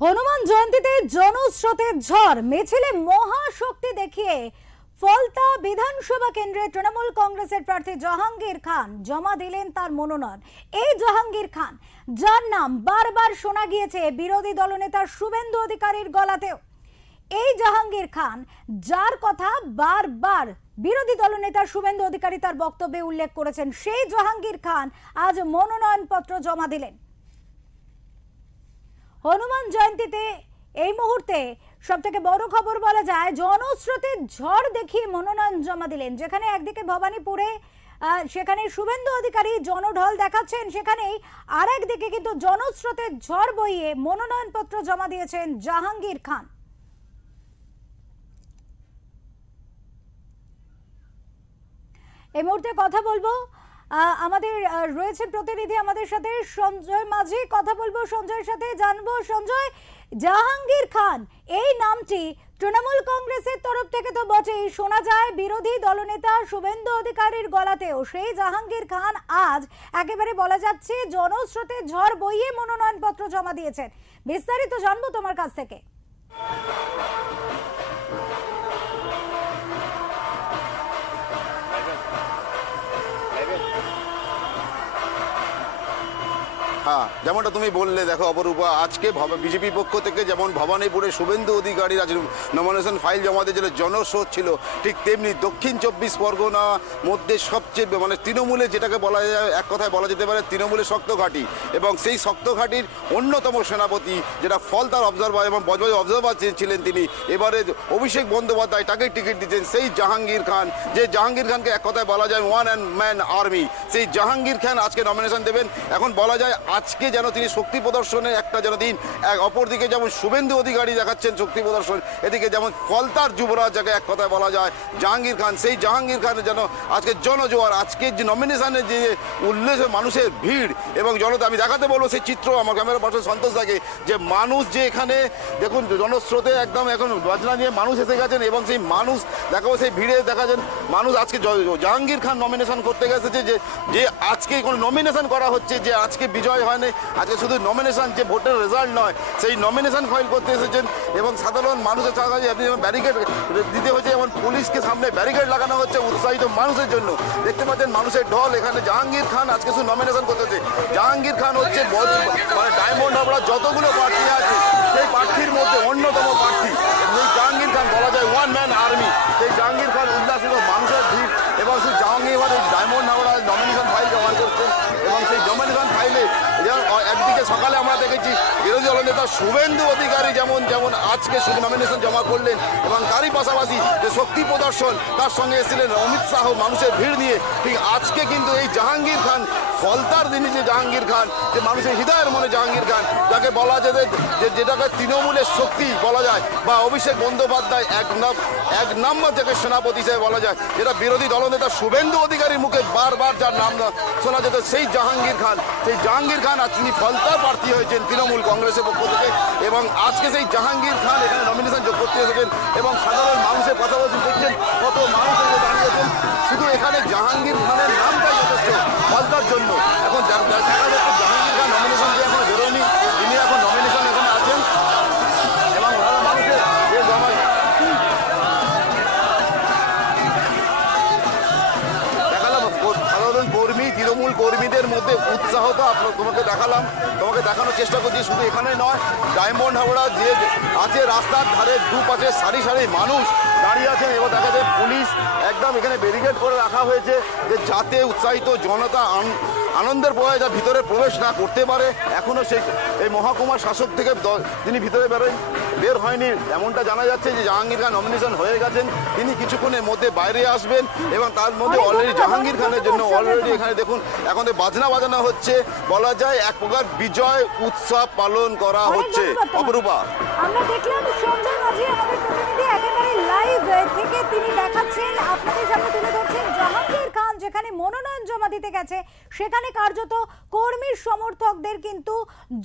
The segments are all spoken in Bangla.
হনুমান জয়ন্তীতে জনস্রোতের ঝড়, মিছিলে মহাশক্তি দেখিয়ে ফলতা বিধানসভা কেন্দ্রে তৃণমূল কংগ্রেসের প্রার্থী জাহাঙ্গীর খান জমা দিলেন তার মনোনয়ন। এই জাহাঙ্গীর খান, যার নাম বারবার শোনা গিয়েছে বিরোধী দলনেতা শুভেন্দু অধিকারীর গলাতেও, এই জাহাঙ্গীর খান যার কথা বারবার বিরোধী দলনেতা শুভেন্দু অধিকারী তার বক্তব্যে উল্লেখ করেছেন, সেই জাহাঙ্গীর খান আজ মনোনয়নপত্র জমা দিলেন। হনুমান জয়ন্তীতে এই মুহূর্তে সবথেকে বড় খবর বলা যায়, জনস্রোতের ঝড় দেখিয়ে মনোনয়ন জমা দিলেন। যেখানে একদিকে ভবানীপুরে সেখানে শুভেন্দু অধিকারী জনঢল দেখাচ্ছেন, সেখানেই আর একদিকে কিন্তু জনস্রোতের ঝড় বইয়ে মনোনয়নপত্র জমা দিয়েছেন জাহাঙ্গীর খান। এই মুহূর্তে কথা বলবো, আমাদের রয়েছে প্রতিনিধি আমাদের সাথে সঞ্জয় মাঝি, কথা বলবো সঞ্জয়ের সাথে, জানবো সঞ্জয়, জাহাঙ্গীর খান এই নামটি তৃণমূল কংগ্রেসের তরফ থেকে তো বটেই, শোনা যায় বিরোধী দলনেতা শুভেন্দু অধিকারীর গলাতেও, সেই জাহাঙ্গীর খান আজ একেবারে বলা যাচ্ছে জনস্রোতে ঝড় বইয়ে মনোনয়নপত্র জমা দিয়েছেন। বিস্তারিত জানবো তোমার কাছ থেকে। হ্যাঁ, যেমনটা তুমি বললে, দেখো অপরূপা, আজকে বিজেপি পক্ষ থেকে যেমন ভবানীপুরে শুভেন্দু অধিকারীর আজ নমিনেশন ফাইল জমা দিয়েছিল, জনস্রোত ছিল, ঠিক তেমনি দক্ষিণ 24 পরগনা মধ্যে সবচেয়ে মানে তৃণমূলে যেটাকে বলা যায়, এক কথায় বলা যেতে পারে তৃণমূলের শক্ত ঘাঁটি, এবং সেই শক্ত ঘাঁটির অন্যতম সেনাপতি যেটা ফলতার অবজারভার এবং বজবজ অবজারভার ছিলেন তিনি, এবারে অভিষেক বন্দ্যোপাধ্যায় তাকে টিকিট দিচ্ছেন, সেই জাহাঙ্গীর খান, যে জাহাঙ্গীর খানকে এক কথায় বলা যায় ওয়ান ম্যান আর্মি, সেই জাহাঙ্গীর খান আজকে নমিনেশন দেবেন। এখন বলা যায় আজকে যেন তিনি শক্তি প্রদর্শনের একটা যেন দিন, অপরদিকে যেমন শুভেন্দু অধিকারী দেখাচ্ছেন শক্তি প্রদর্শন, এদিকে যেমন ফলতার যুবরাজ যাকে এক কথায় বলা যায় জাহাঙ্গীর খান, সেই জাহাঙ্গীর খানের যেন আজকে জনজোয়ার, আজকের যে নমিনেশনের যে উল্লেখ, মানুষের ভিড় এবং জনতা, আমি দেখাতে বলবো সেই চিত্র আমার ক্যামেরা পাশে সন্তোষ থাকে, যে মানুষ যে এখানে দেখুন জনস্রোতে একদম এখন বাজনা নিয়ে মানুষ এসে গেছেন, এবং সেই মানুষ দেখাবো সেই ভিড়ে দেখা যান মানুষ আজকে জাহাঙ্গীর খান নমিনেশন করতে গেছে, যে আজকে কোনো নমিনেশন করা হচ্ছে, যে আজকে বিজয় হয়নি, আজকে শুধু নমিনেশন, যে ভোটের রেজাল্ট নয়, সেই নমিনেশন ফাইল করতে এসেছেন, এবং সাধারণ মানুষের চাকায় আপনি যেমন ব্যারিকেড দিতে হয়েছে, যেমন পুলিশকে সামনে ব্যারিকেড লাগানো হচ্ছে উৎসাহিত মানুষের জন্য, দেখতে পাচ্ছেন মানুষের ঢল। এখানে জাহাঙ্গীর খান আজকে শুধু নমিনেশন করতেছে, জাহাঙ্গীর খান হচ্ছে মানে ডায়মন্ড হাবড়া যতগুলো প্রার্থী আছে সেই প্রার্থীর মধ্যে অন্যতম প্রার্থী, এই জাহাঙ্গীর খান বলা যায় ওয়ান ম্যান আর্মি, সেই জাহাঙ্গীর খান উল্লাসিত মানুষের ভিড়, এবং সেই Jahangir diamond Habra nomination file জমা করছেন, এবং সেই নমিনেশন ফাইলে একদিকে সকালে আমরা দেখেছি বিরোধী দলনেতা শুভেন্দু অধিকারী যেমন আজকে শুধু নমিনেশন জমা করলেন, এবং তারই পাশাপাশি যে শক্তি প্রদর্শন, তার সঙ্গে এসেছিলেন অমিত শাহ মানুষের ভিড় নিয়ে, ঠিক আজকে কিন্তু এই জাহাঙ্গীর খান ফলতার দিনে যে জাহাঙ্গীর খান, যে মানুষের হৃদয়ের মনে জাহাঙ্গীর খান, যাকে বলা যায় যে যেটাকে তৃণমূলের শক্তি বলা যায়, বা অভিষেক বন্দ্যোপাধ্যায় এক নম্বর যাকে সেনাপতি হিসেবে বলা যায়, যেটা বিরোধী দলনেতা শুভেন্দু অধিকারীর মুখে বারবার যার নাম শোনা যেত, সেই জাহাঙ্গীর খান, সেই জাহাঙ্গীর খান আজ তিনি ফলতার প্রার্থী হয়েছেন তৃণমূল কংগ্রেসের পক্ষ থেকে, এবং আজকে সেই জাহাঙ্গীর খান এখানে নমিনেশন যোগ করতে এসেছেন, এবং সাধারণ মানুষের কথা বলছেন, দেখছেন কত মানুষ এসে দাঁড়িয়েছেন, শুধু এখানে জাহাঙ্গীর খানের নামটাই যথেষ্ট ফলতার জন্য। এখন দেখা যাচ্ছে জাহাঙ্গীর খান নমিনেশন দিয়ে এখন বেরোয়নি, তিনি এখন নমিনেশন এখানে আছেন, এবং মানুষের দেখালাম সাধারণ কর্মী, তৃণমূল কর্মীদের মধ্যে উৎসাহ তো তোমাকে দেখানোর চেষ্টা করছি, শুধু এখানে নয়, ডায়মন্ড হাবড়া যে আছে রাস্তার ধারে দুপাশে সারি সারি মানুষ দাঁড়িয়ে আছেন, এবং দেখা যায় পুলিশ একদম এখানে ব্যারিকেড করে রাখা হয়েছে, যে যাতে উৎসাহিত জনতা আনন্দের প্রভাবে যা ভিতরে প্রবেশ না করতে পারে। এখনও সেই এই মহকুমার শাসক থেকে তিনি ভিতরে বের হয়নি, এমনটা জানা যাচ্ছে যে জাহাঙ্গীর খান নমিনেশন হয়ে গেছেন, তিনি কিছুক্ষণের মধ্যে বাইরে আসবেন, এবং তার মধ্যে অলরেডি জাহাঙ্গীর খানের জন্য অলরেডি এখানে দেখুন এখন বাজনা বাজানো হচ্ছে, বলা যায় এক প্রকার বিজয় উৎসব পালন করা হচ্ছে। অপরূপা, আমরা দেখলাম সঞ্জয় মাঝি আমাদের প্রতিনিধি একেবারে লাইভ থেকে তিনি দেখাচ্ছেন, আপনাদের সামনে তুলে ধরছেন জাহাঙ্গীর খান যেখানে মনোনয়ন জমা দিতে গেছে, সেখানে কার্যত কর্মী সমর্থকদের কিন্তু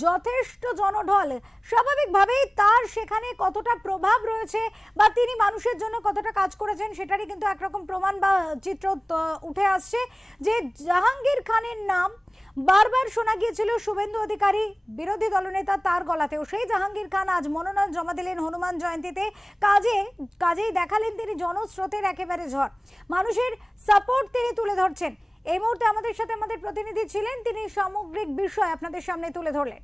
যথেষ্ট জনঢল। স্বাভাবিকভাবেই তার সেখানে কতটা প্রভাব রয়েছে বা তিনি মানুষের জন্য কতটা কাজ করেছেন সেটারই কিন্তু একরকম প্রমাণ বা চিত্র উঠে আসছে, যে জাহাঙ্গীর খানের নাম বারবার শোনা গিয়েছিল শুভেন্দু অধিকারী বিরোধী দলনেতা তার গলাতেও। সেই জাহাঙ্গীর খান আজ মনোনয়ন জমা দিলেন হনুমান জয়ন্তীতে। কাজেই দেখালেন তিনি জনস্রোতের একেবারে ঝড়, মানুষের সাপোর্ট তিনি তুলে ধরছেন। এই মুহূর্তে আমাদের সাথে আমাদের প্রতিনিধি ছিলেন, তিনি সামগ্রিক বিষয় আপনাদের সামনে তুলে ধরলেন।